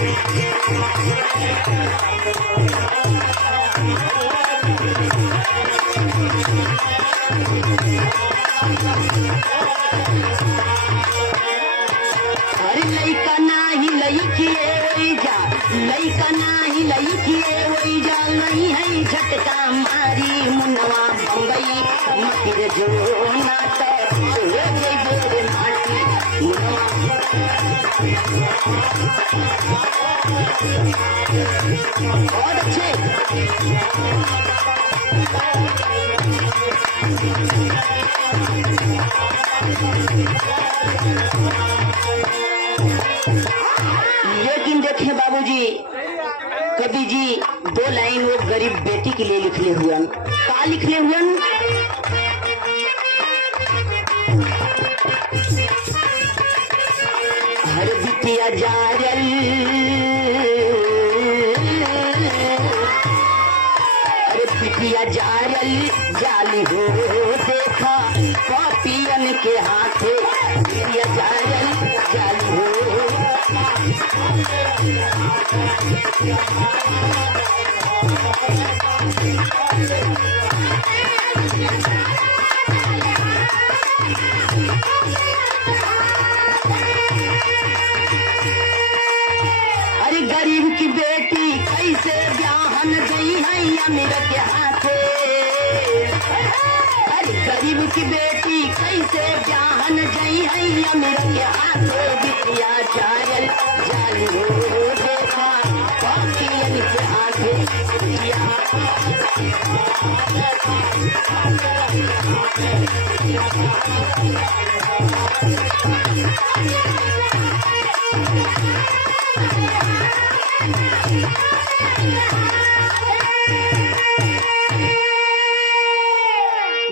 अरे लइका नाही लइकिए वही जा, लइका नाही लइकिए वही जा, नहीं है झटका मारी मुनवा बम्बई मतिर जो नाता हो गई बेरे माटी मुनवा और अच्छे लेकिन देखें बाबूजी, कवि जी दो लाइन वो गरीब बेटी के लिए लिखले हुए, का लिखले हुए? हर बिटिया जारल, अरे बिटिया जारल जाली हो देखा पापियन के हाथे, बिटिया जारल जाली हो। अरे गरीब की बेटी कैसे ब्याहन गई है अमीर के हाथे, अरे गरीब की बेटी कैसे ब्याहन गई है अमीर के हाथे, बिटिया जारल जाली हो देखा पापियन के हाथे, बिटिया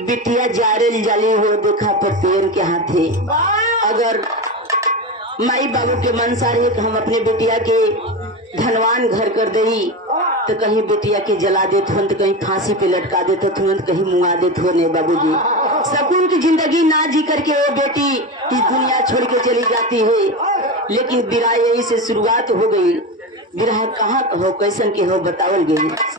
बिटिया जारल जाली हो देखा पपियन के हाथे। अगर माई बाबू के मनसा रहे कि हम अपने बेटिया के धनवान घर कर दही तो कहीं बेटिया के जला देते हो, तो कहीं फांसी पे लटका देते तुरंत, कहीं मुआ देते हो। नहीं बाबूजी, सुकून की जिंदगी ना जी करके वो बेटी इस दुनिया छोड़ के चली जाती है। लेकिन बिराह यही से शुरुआत हो गई। बिराह कहाँ हो कैसन के हो बतावल गई।